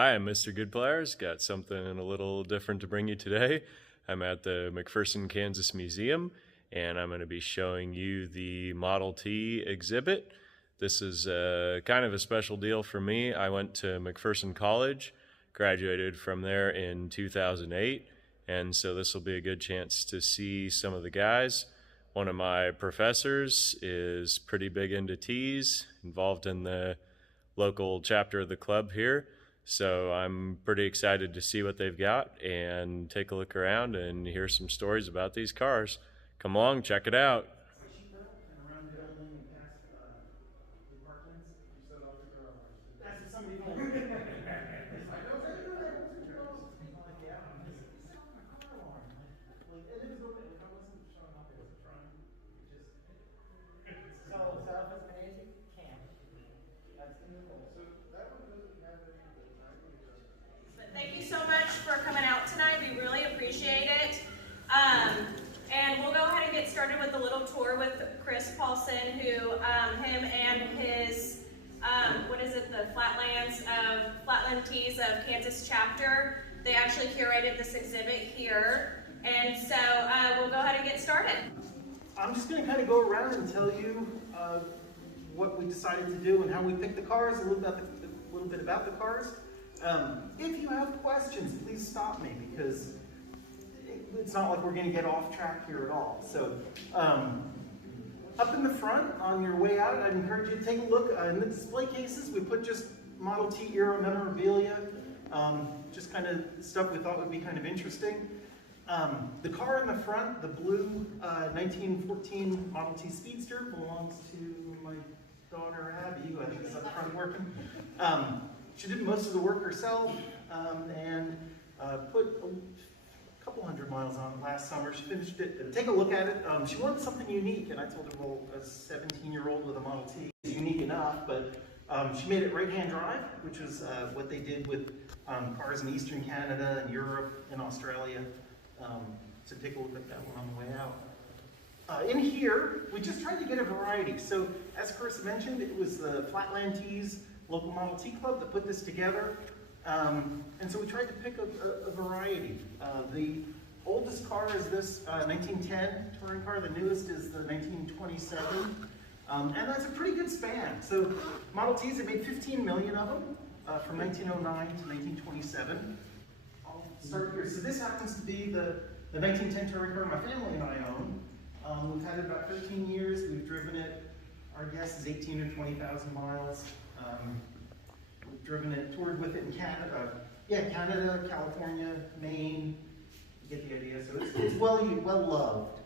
Hi, I'm Mr. Goodpliers. Got something a little different to bring you today. I'm at the McPherson Kansas Museum, and I'm going to be showing you the Model T exhibit. This is kind of a special deal for me. I went to McPherson College, graduated from there in 2008, and so this will be a good chance to see some of the guys. One of my professors is pretty big into T's, involved in the local chapter of the club here. So I'm pretty excited to see what they've got and take a look around and hear some stories about these cars. Come along, check it out. Thank you so much for coming out tonight. We really appreciate it. And we'll go ahead and get started with a little tour with Chris Paulson, who him and his the Flatland T's of Kansas chapter. They actually curated this exhibit here, and so we'll go ahead and get started. I'm just going to kind of go around and tell you what we decided to do and how we picked the cars, a little bit about the cars. If you have questions, please stop me, because it's not like we're going to get off track here at all. So, up in the front, on your way out, I'd encourage you to take a look. In the display cases, we put just Model T era memorabilia, just kind of stuff we thought would be kind of interesting. The car in the front, the blue 1914 Model T Speedster, belongs to my daughter Abby, who I think is up front working. She did most of the work herself, and put a couple hundred miles on it last summer. She finished it. Take a look at it. She wanted something unique, and I told her, well, a 17-year-old with a Model T is unique enough, but she made it right-hand drive, which was what they did with cars in Eastern Canada and Europe and Australia. So take a look at that one on the way out. In here, we just tried to get a variety. So, as Chris mentioned, it was the Flatland T's local Model T club that put this together. And so we tried to pick a variety. The oldest car is this 1910 touring car. The newest is the 1927. And that's a pretty good span. So Model T's, they made 15 million of them from 1909 to 1927. I'll start here. So this happens to be the 1910 touring car my family and I own. We've had it about 13 years. We've driven it, our guess is 18 or 20,000 miles. We've driven it, toured with it in Canada, Canada, California, Maine. You get the idea. So it's well loved.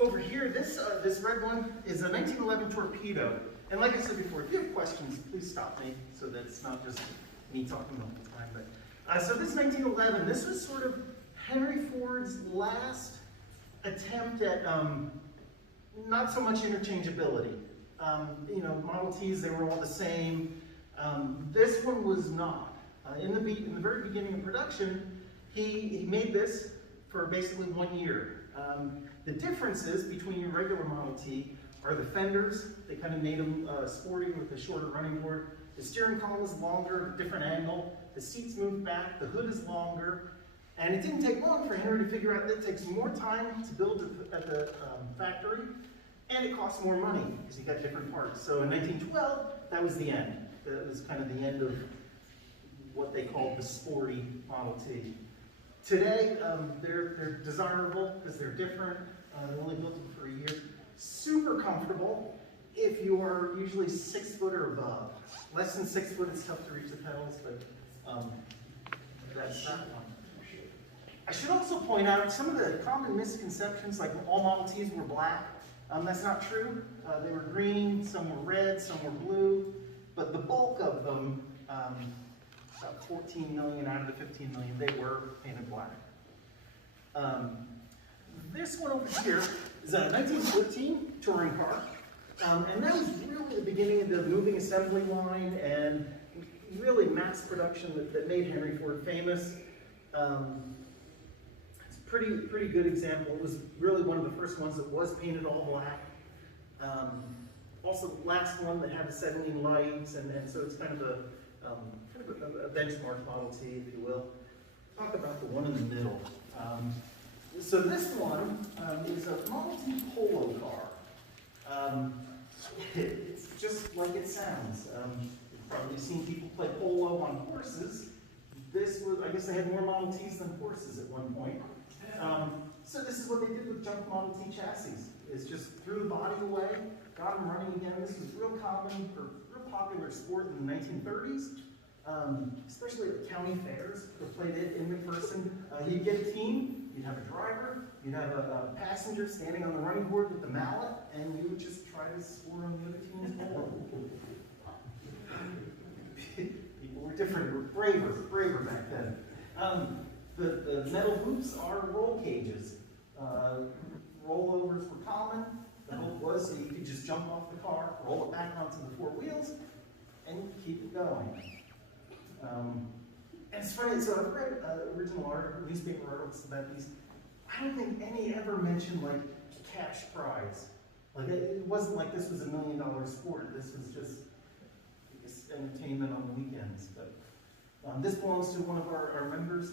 Over here, this red one is a 1911 Torpedo. And like I said before, if you have questions, please stop me, so that it's not just me talking the whole time. But so this 1911, this was sort of Henry Ford's last attempt at not so much interchangeability. Model T's, they were all the same. This one was not. In the very beginning of production, he made this for basically 1 year. The differences between your regular Model T are the fenders. They kind of made them sporty with a shorter running board. The steering column is longer, different angle. The seats moved back. The hood is longer. And it didn't take long for Henry to figure out that it takes more time to build at the factory, and it costs more money because you got different parts. So in 1912, that was the end. That was kind of the end of what they called the sporty Model T. Today, they're desirable because they're different. They only built them for a year. Super comfortable if you are usually 6 foot or above. Less than 6 foot, it's tough to reach the pedals, but that's that one. I should also point out some of the common misconceptions, like all Model T's were black. That's not true. They were green, some were red, some were blue, but the bulk of them, about 14 million out of the 15 million, they were painted black. This one over here is a 1914 touring car, and that was really the beginning of the moving assembly line and really mass production that made Henry Ford famous. Pretty good example. It was really one of the first ones that was painted all black. also the last one that had the 17 lights, and so it's kind of a benchmark Model T, if you will. Talk about the one in the middle. So this one is a Multi-Polo Car. It's just like it sounds. You've probably seen people play polo on horses. This was, I guess they had more Model Ts than horses at one point. So this is what they did with junk Model T chassis. Is just threw the body away, got them running again. This was real common, or real popular sport in the 1930s, especially at county fairs. They played it in McPherson. You'd get a team, you'd have a driver, you'd have a passenger standing on the running board with the mallet, and you would just try to score on the other team's ball. People were different, were braver back then. The metal hoops are roll cages. Rollovers were common. The hope was so you could just jump off the car, roll it back onto the four wheels, and keep it going. And it's funny, so I've read original newspaper articles about these. I don't think any ever mentioned like cash prize. Like it wasn't like this was $1 million sport. This was just, I guess, entertainment on the weekends. But this belongs to one of our members.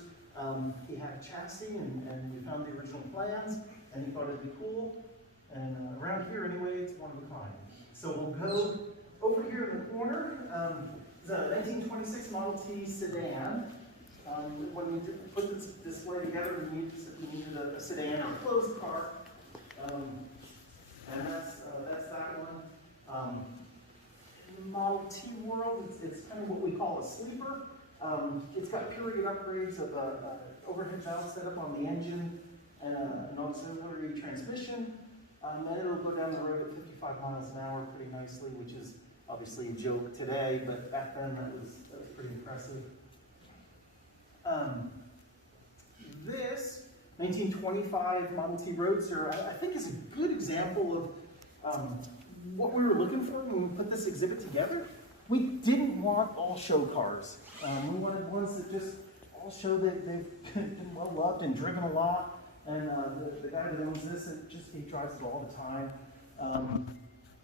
He had a chassis, and we found the original plans, and he thought it'd be cool. And around here, anyway, it's one of a kind. So we'll go over here in the corner. It's a 1926 Model T Sedan. When we put this display together, we needed a sedan or a closed car. And that's that one. In the Model T world, it's kind of what we call a sleeper. It's got period upgrades of overhead valve setup on the engine and an auxiliary transmission. And it'll go down the road at 55 miles an hour pretty nicely, which is obviously a joke today, but back then that was pretty impressive. This 1925 Model T Roadster, I think is a good example of what we were looking for when we put this exhibit together. We didn't want all show cars. We wanted ones that just all show that they've been well loved and driven a lot. And the guy that owns this, he drives it all the time.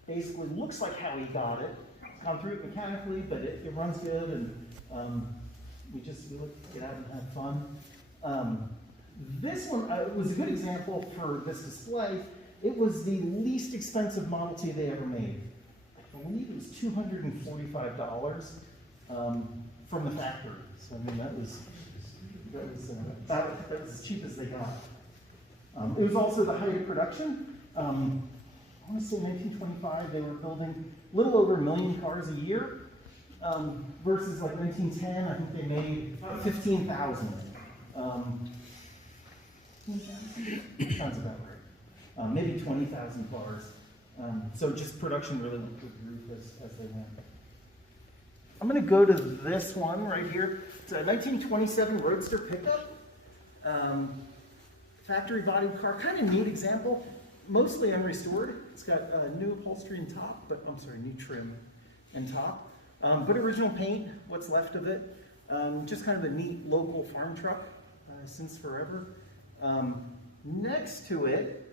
Basically looks like how he got it. Gone through it mechanically, but it runs good, and we like to get out and have fun. This one was a good example for this display. It was the least expensive Model T they ever made. I believe it was $245 from the factory. So I mean that was as cheap as they got. It was also the height of production. I want to say 1925 they were building a little over 1 million cars a year, versus like 1910 I think they made 15,000. Sounds about right. Maybe 20,000 cars. So just production really went through the roof as they went. I'm going to go to this one right here. It's a 1927 Roadster Pickup. Factory body car, kind of neat example. Mostly unrestored. It's got new upholstery and top, but I'm sorry, new trim and top. But original paint, what's left of it. Just kind of a neat local farm truck since forever. Next to it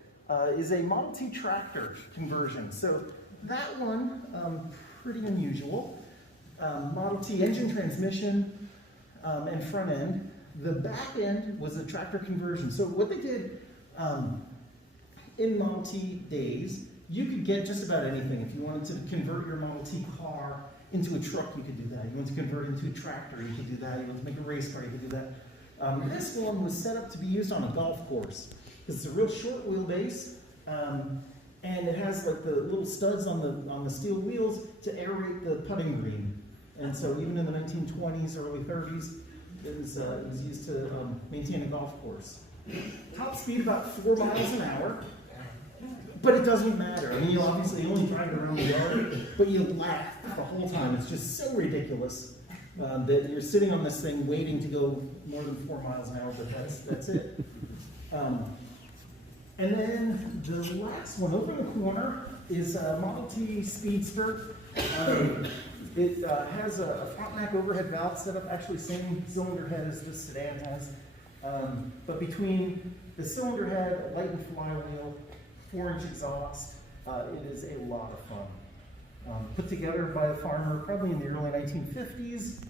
is a Model T tractor conversion. So that one, pretty unusual. Model T engine, transmission, and front end. The back end was a tractor conversion. So what they did in Model T days, you could get just about anything. If you wanted to convert your Model T car into a truck, you could do that. You want to convert it into a tractor, you could do that. You want to make a race car, you could do that. This one was set up to be used on a golf course because it's a real short wheelbase, and it has like the little studs on the steel wheels to aerate the putting green. And so even in the 1920s, early 30s, it was used to maintain a golf course. Top speed about 4 miles an hour, but it doesn't matter. I mean, you obviously only drive it around the yard, but you laugh the whole time. It's just so ridiculous that you're sitting on this thing waiting to go more than 4 miles an hour, but that's it. And then the last one over in the corner is a Model T Speedster. It has a front rack overhead valve setup, actually same cylinder head as this sedan has. But between the cylinder head, light and flywheel, 4-inch exhaust, it is a lot of fun. Put together by a farmer probably in the early 1950s.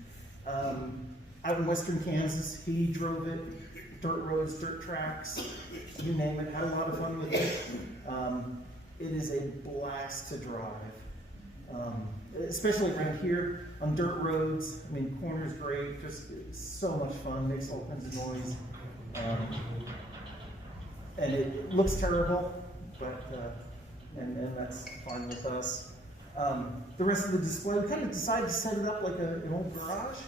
Out in western Kansas, he drove it, dirt roads, dirt tracks, you name it, had a lot of fun with it. It is a blast to drive, especially around here on dirt roads. I mean, corners great, just so much fun, makes all kinds of noise. And it looks terrible, but, and that's fine with us. The rest of the display, we kind of decided to set it up like an old garage.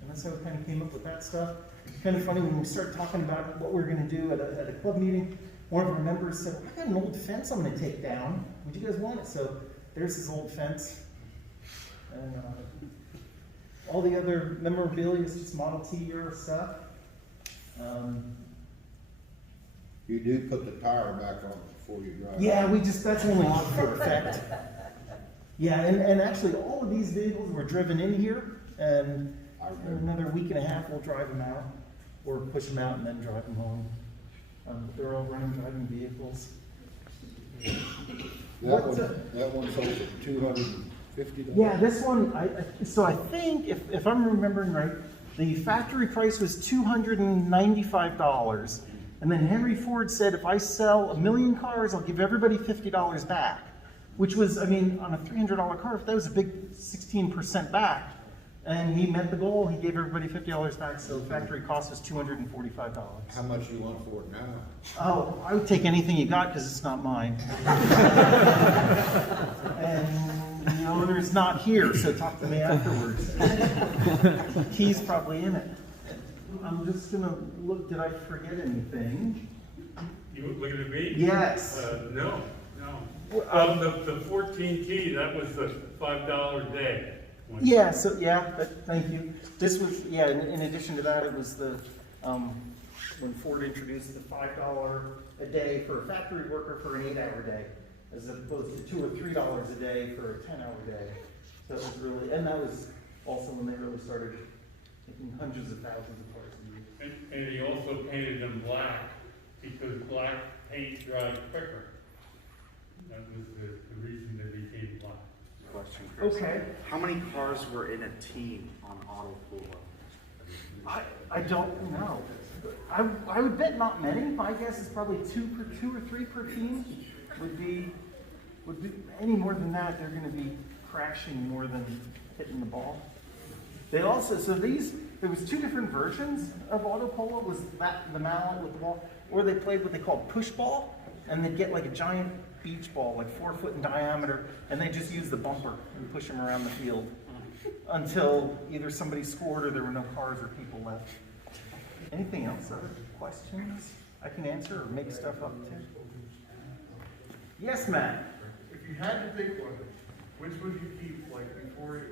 And that's how we kind of came up with that stuff. It's kind of funny when we started talking about what we were going to do at a club meeting, one of our members said, I got an old fence I'm going to take down. Would you guys want it? So there's this old fence. And all the other memorabilia is just Model T era stuff. You do put the tire back on before you drive. Yeah, that's only for effect. Yeah, and actually all of these vehicles were driven in here, and in another week and a half we'll drive them out, or push them out and then drive them home. They're all running driving vehicles. That one sold for $250. Yeah, this one, so I think, if I'm remembering right, the factory price was $295. And then Henry Ford said, if I sell 1 million cars, I'll give everybody $50 back. Which was, I mean, on a $300 car, that was a big 16% back. And he met the goal, he gave everybody $50 back, so factory cost was $245. How much you want for it now? Oh, I would take anything you got because it's not mine. And the owner's not here, so talk to me afterwards. Key's probably in it. I'm just gonna look, did I forget anything? You looking at me? Yes. No. The 14T, that was the $5 a day. Yeah, so, thank you. This was, in addition to that, it was the, when Ford introduced the $5 a day for a factory worker for an 8-hour day, as opposed to $2 or $3 a day for a 10-hour day. So it was really, and that was also when they really started making hundreds of thousands of cars a year. And he also painted them black, because black paint dries quicker. That was the reason that he painted black. Question, Chris. Okay. How many cars were in a team on Autopolo? I don't know. I would bet not many. My guess is probably two or three per team would be any more than that. They're going to be crashing more than hitting the ball. They also, there was two different versions of Autopolo. Was that the mallet with the ball, or they played what they called push ball, and they'd get like a giant beach ball, like 4 foot in diameter, and they just use the bumper and push them around the field until either somebody scored or there were no cars or people left. Anything else? Other questions I can answer or make stuff up too? Yes, Matt. If you had to pick one, which would you keep, like, before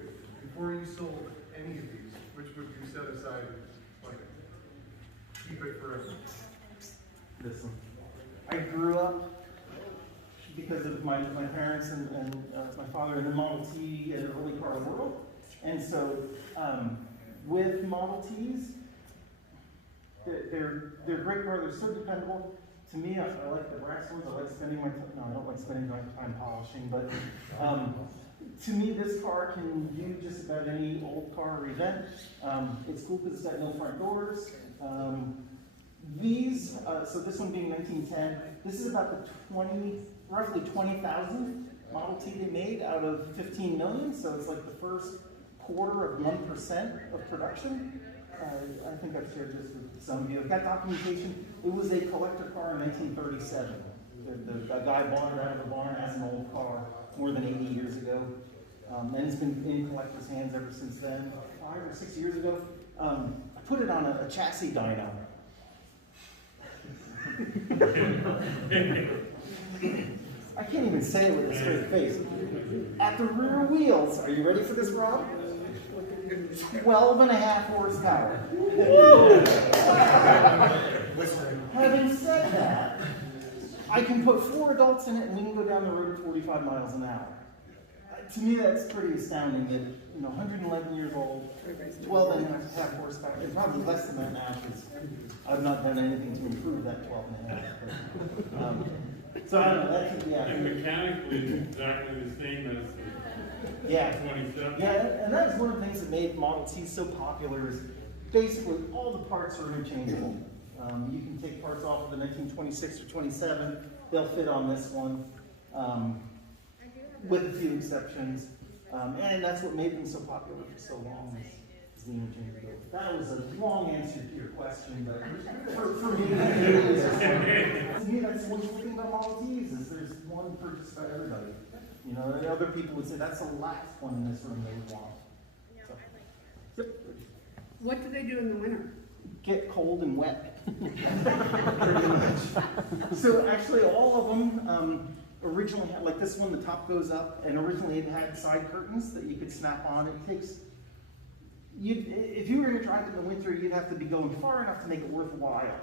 you sold any of these? Which would you set aside, like, keep it forever? Listen, I grew up because of my parents and my father in the Model T and early car world. And so with Model Ts, they're great cars, they're so dependable. To me, I like the brass ones. I like spending my time, no, I don't like spending my time polishing, but to me, this car can do just about any old car or event. It's cool because it's got no front doors. These, so this one being 1910, this is about the roughly 20,000 Model T they made out of 15 million, so it's like the first quarter of 1% of production. I think I've shared this with some of you. I've got documentation. It was a collector car in 1937. A guy bought it out of a barn as an old car more than 80 years ago. And it's been in collectors' hands ever since then. 5 or 6 years ago, I put it on a chassis dyno. I can't even say it with a straight face. At the rear wheels, are you ready for this, Rob? 12.5 horsepower. Having said that, I can put 4 adults in it and we can go down the road at 45 miles an hour. To me, that's pretty astounding that, 111 years old, 12.5 horsepower, and probably less than that now because I've not done anything to improve that 12.5. So I don't know, that's, And yeah. mechanically, it's exactly the same as the Yeah. 27. Yeah, and that was one of the things that made Model T so popular is basically all the parts are interchangeable. You can take parts off of the 1926 or 27, they'll fit on this one, with a few exceptions. And that's what made them so popular for so long is the interchangeability. That was a long answer to your question, but for me, to me, that's one cool thing about Model Ts is there's one for just about everybody. You know, and other people would say that's the last one in this room they would want. So, yep. What do they do in the winter? Get cold and wet. Pretty much. So actually all of them originally had, like this one, the top goes up, and originally it had side curtains that you could snap on. It takes, if you were going to drive in the winter, you'd have to be going far enough to make it worthwhile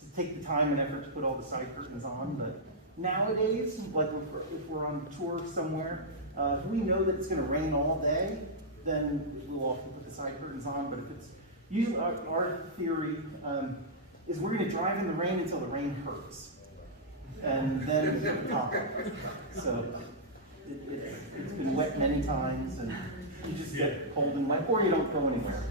to take the time and effort to put all the side curtains on. But nowadays, like if we're on tour somewhere, if we know that it's going to rain all day, then we'll often put the side curtains on. But if it's usually our theory is we're going to drive in the rain until the rain hurts, and then put the top on. So it's been wet many times, and you just get cold and wet, or you don't go anywhere.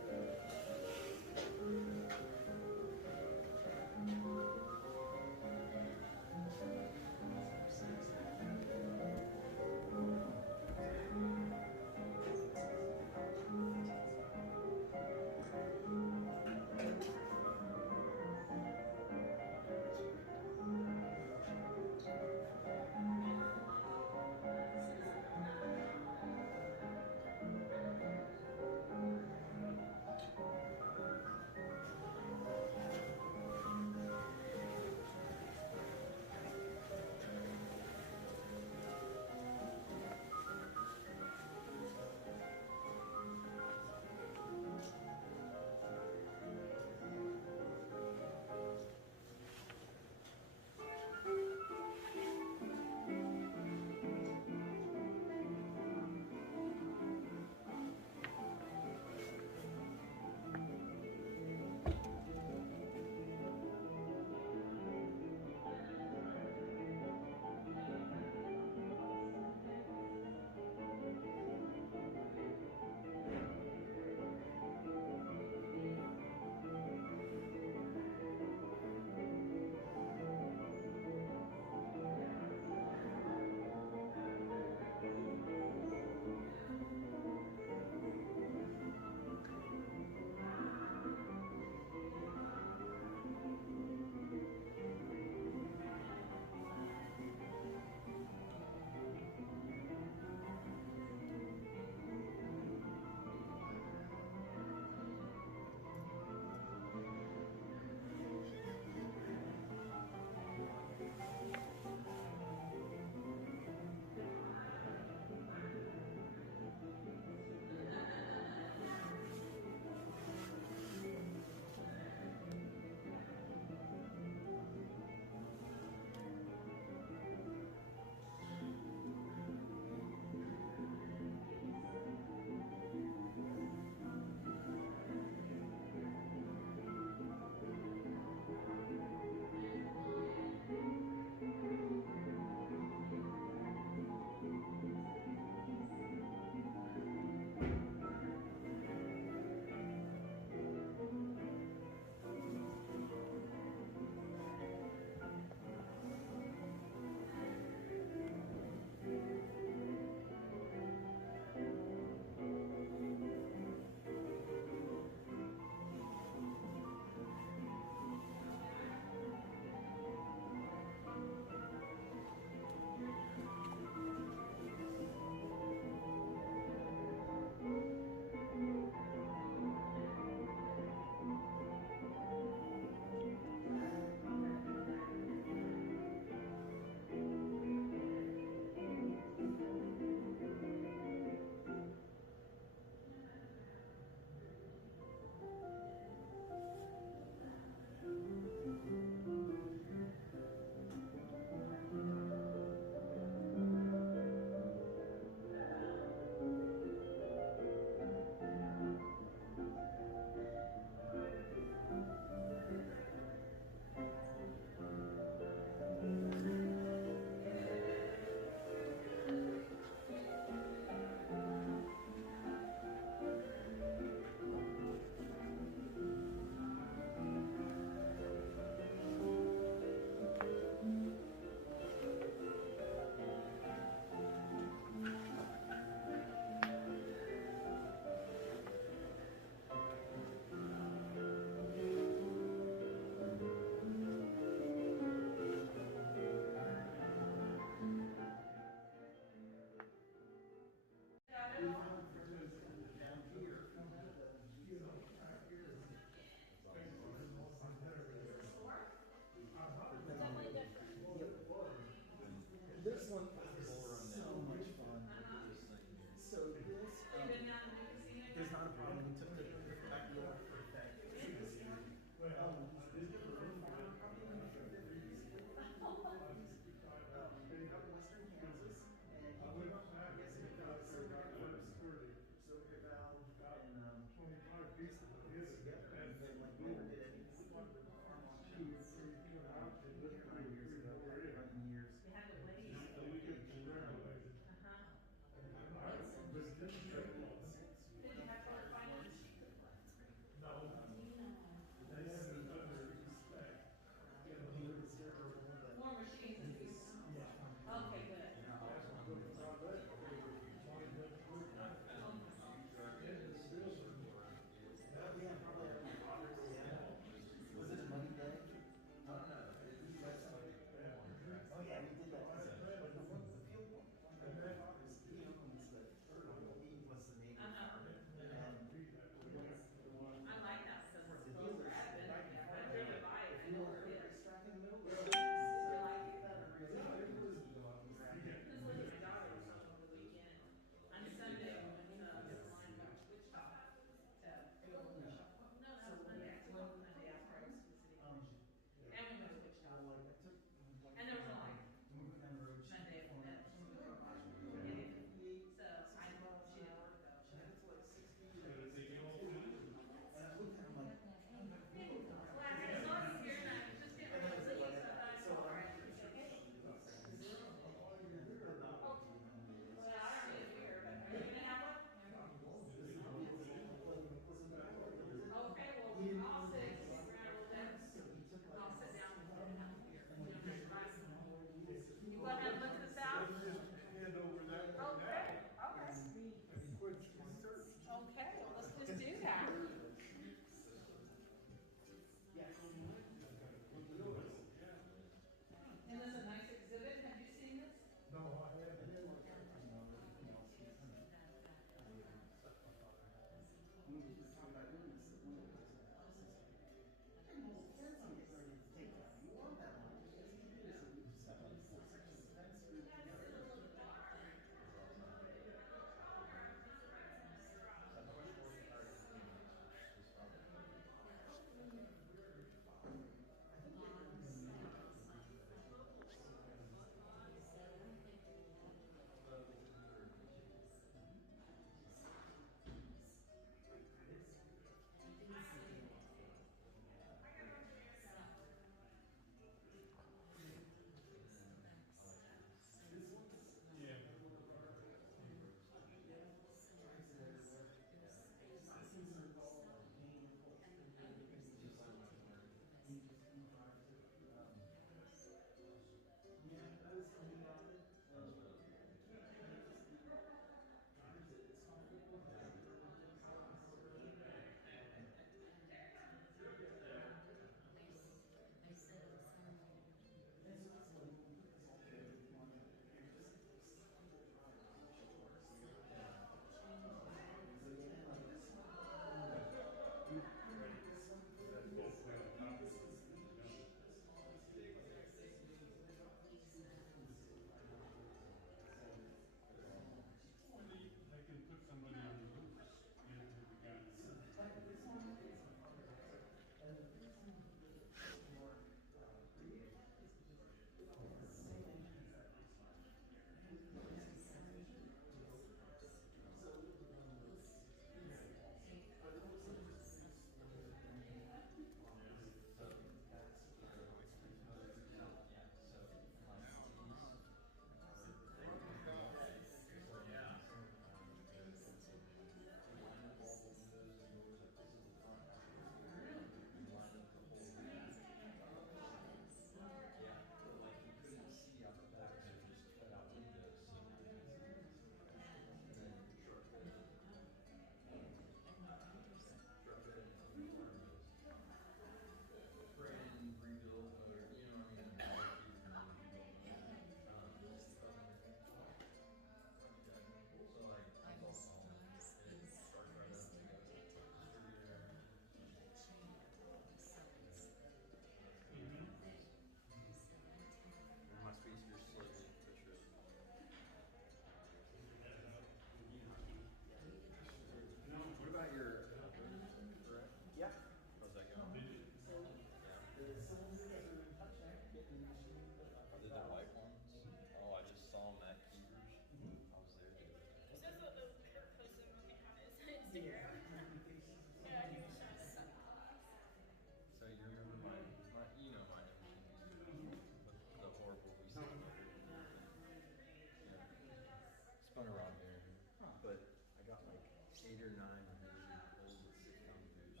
but I got like 8 or 9 really old sit-down boots.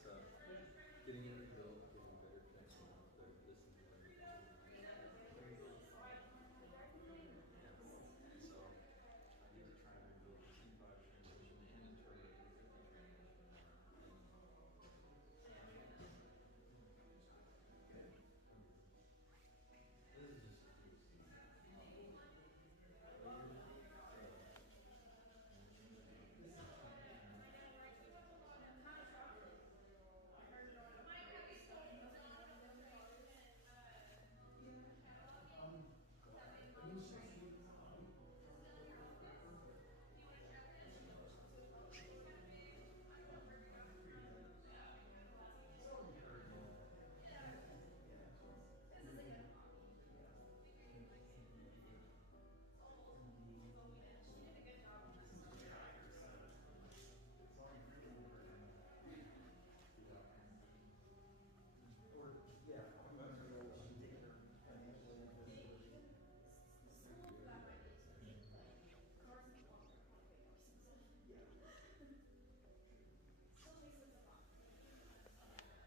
So getting them built, getting better connection off the distance. Yeah. So I need to try and rebuild the C5 transmission and the turbo 350 transmission. This is just a TC.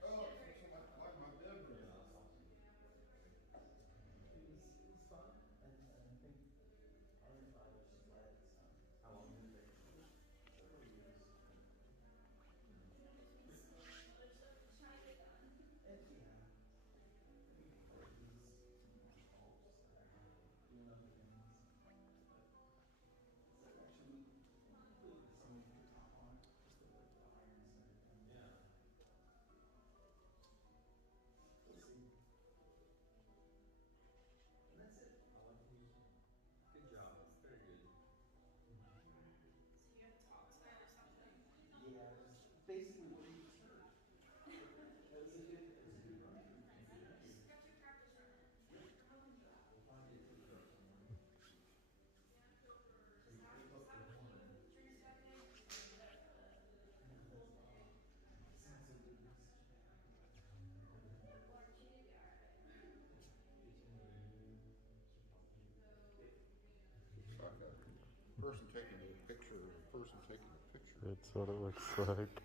Oh, it's like my bedroom. It was fun, and I think other father should let some. How long did it take? Several years. And yeah, we were these all just doing other things. But so actually, we put some of the top on it, just the like the irons and everything. Yeah. We'll see. And that's it. I like the museum. Good job. Very good. Yeah, it's basically what you just heard. That was a good run. We'll probably get to the truck somewhere. So you pick up the horn. Sounds so good. It's like a person taking a picture of a person taking a picture. That's what it looks like.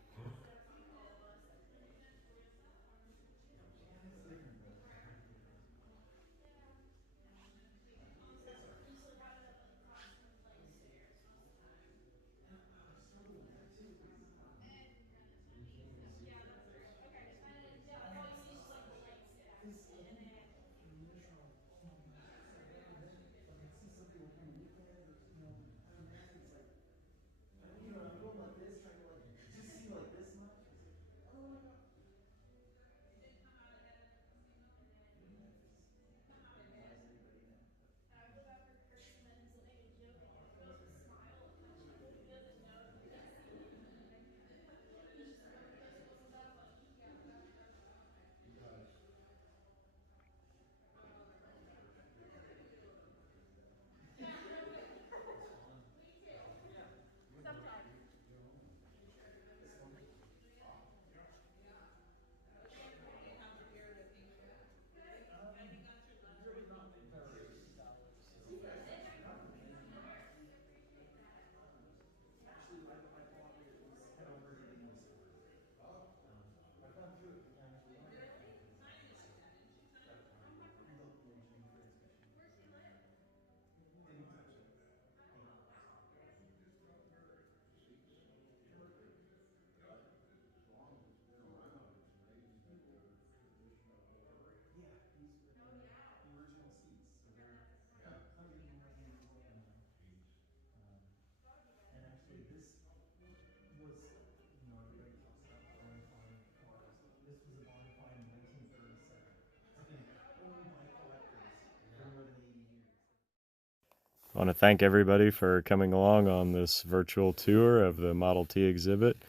I want to thank everybody for coming along on this virtual tour of the Model T exhibit.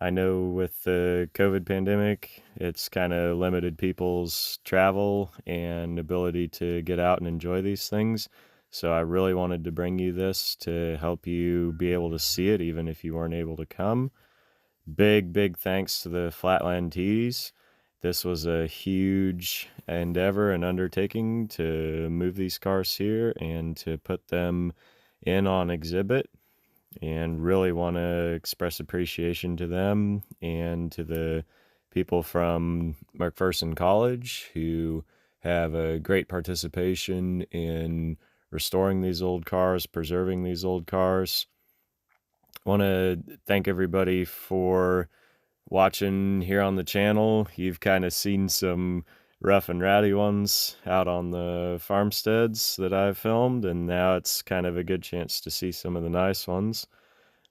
I know with the COVID pandemic, it's kind of limited people's travel and ability to get out and enjoy these things. So I really wanted to bring you this to help you be able to see it even if you weren't able to come. Big thanks to the Flatland Ts. This was a huge endeavor and undertaking to move these cars here and to put them in on exhibit, and really want to express appreciation to them and to the people from McPherson College who have a great participation in restoring these old cars, preserving these old cars. I want to thank everybody for watching here on the channel. You've kind of seen some rough and rowdy ones out on the farmsteads that I've filmed, and now it's kind of a good chance to see some of the nice ones.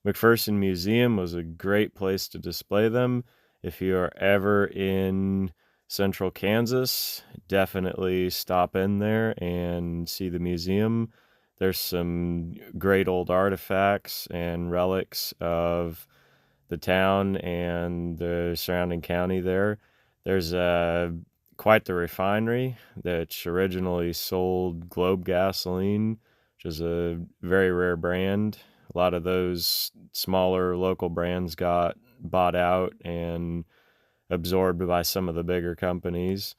McPherson Museum was a great place to display them. If you are ever in central Kansas, definitely stop in there and see the museum. There's some great old artifacts and relics of the town and the surrounding county there. There's quite the refinery that originally sold Globe gasoline, which is a very rare brand. A lot of those smaller local brands got bought out and absorbed by some of the bigger companies.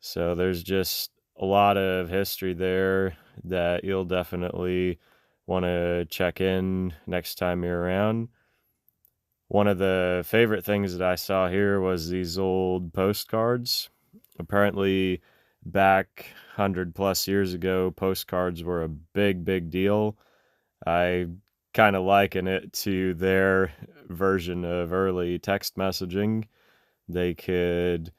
So there's just a lot of history there that you'll definitely want to check in next time you're around. One of the favorite things that I saw here was these old postcards. Apparently, back 100+ years ago, postcards were a big deal. I kind of liken it to their version of early text messaging. They could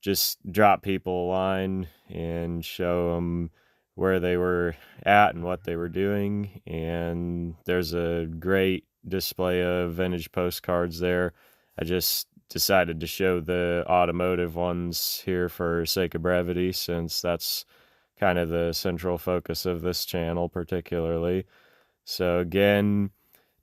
just drop people a line and show them where they were at and what they were doing. And there's a great display of vintage postcards there. I just decided to show the automotive ones here for sake of brevity, since that's kind of the central focus of this channel particularly. So again,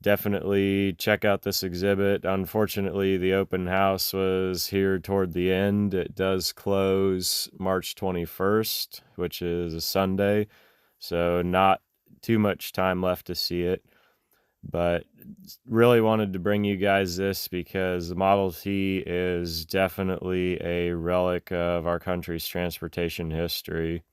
definitely check out this exhibit. Unfortunately, the open house was here toward the end. It does close March 21st, which is a Sunday, so not too much time left to see it. But really wanted to bring you guys this because the Model T is definitely a relic of our country's transportation history.